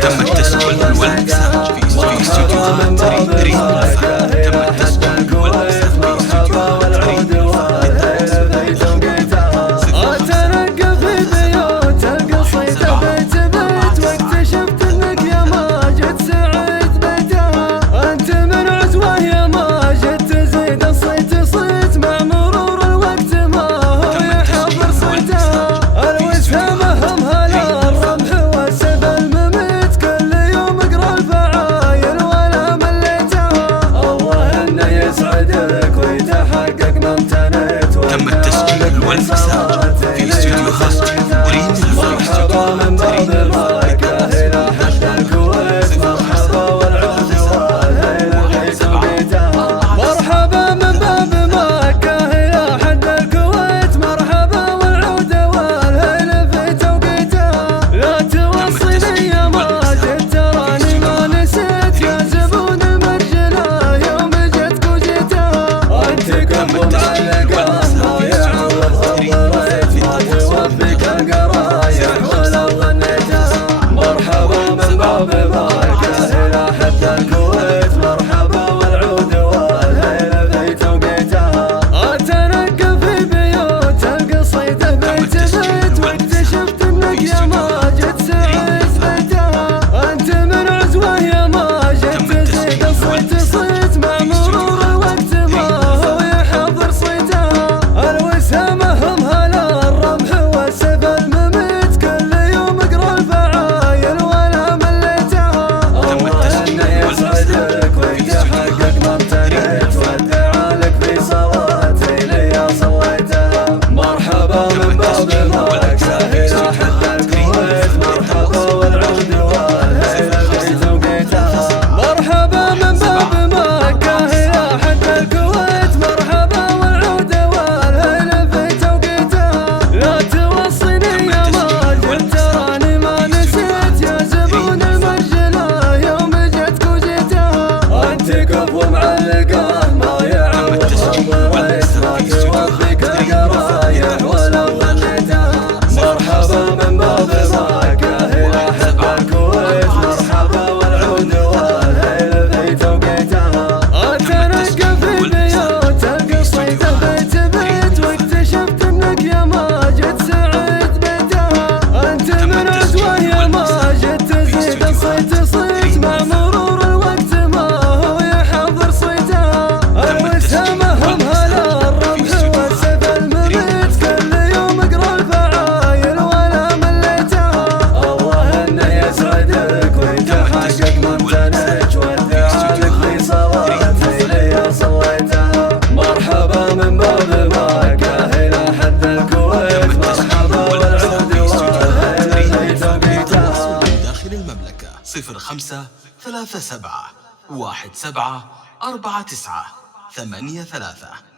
تم التسجيل والمكساج في استديوهات ريم الفن. تم التسجيل والمكساج في استديوهات ريم اتنقى في بيوت القصيدة بيت بيت واكتشفت انك يا ماجد سعيد بيتها. انت من عزوه يا ماجد تزيد الصيت صيت مع مرور الوقت ما هو يحضر صيتها. الوسامة همها للرمح والسيف المميت كل يوم اقرا الفعايل ولا مليتها. الله انه يسعدك ويتحقق ما امتنيت. تم التسجيل والمكساج في استديوهات ريم الفن. مرحبا من باب المكة إلى حد الكويت. مرحبا والعود والهيل في توقيتها. مرحبا من باب مكة إلى حد الكويت. مرحبا والعود والهيل في توقيتها. لا توصيني يا ماجد تراني ما نسيت يا زبون المرجلة يوم جتك وجيتها. انت كم معلقة ما يعوض ضريت ما توفيك القرايح ولو غنيتها. مرحبا من باب مكة إلى حد الكويت. مرحبا والعود والهيل في توقيتها. اتنقى في بيوت القصيدة بيت بيت واكتشفت انك يا ماجد سعيد بيتها. انت من عزوه يا ماجد تزيد الصيت صيت مع مرور الوقت ما هو يحضر صيتها. الوسامة همها للرمح والسيف المميت كل يوم اقرا الفعايل ولا مليتها. الله انه يسعدك ويتحقق ما امتنيت وادعى لك في صلاتي لي صليتها. مرحبا من باب مكة إلى حد الكويت. مرحبا والعود والهيل في توقيتها. مرحبا من باب مكة إلى حد الكويت. مرحبا والعود والهيل في توقيتها. لا توصيني يا ماجد تراني ما نسيت يا زبون المرجلة يوم جتك وجيتها. انت كفو معلقة ما يعوض ضريت ما توفيك القرايح ولو غنيتها. مرحبا من باب مكة إلى حد الكويت. مرحبا والعود والهيل في توقيتها. اتنقى في بيوت القصيدة بيت بيت واكتشفت انك يا ماجد سعيد بيتها. انت من عزوه يا ماجد تزيد الصيت صيت مع مرور الوقت ما هو يحضر صيتها. الوسامة همها للرمح والسيف المميت كل يوم اقرا الفعايل ولا مليتها. الله انه يسعدك ويتحقق ما امتنيت وادعى لك في صلاتي لي صليتها. مرحبا من باب مكة إلى حد الكويت. مرحبا والعود والهيل في توقيتها. من داخل المملكة 05 37 17 49 83.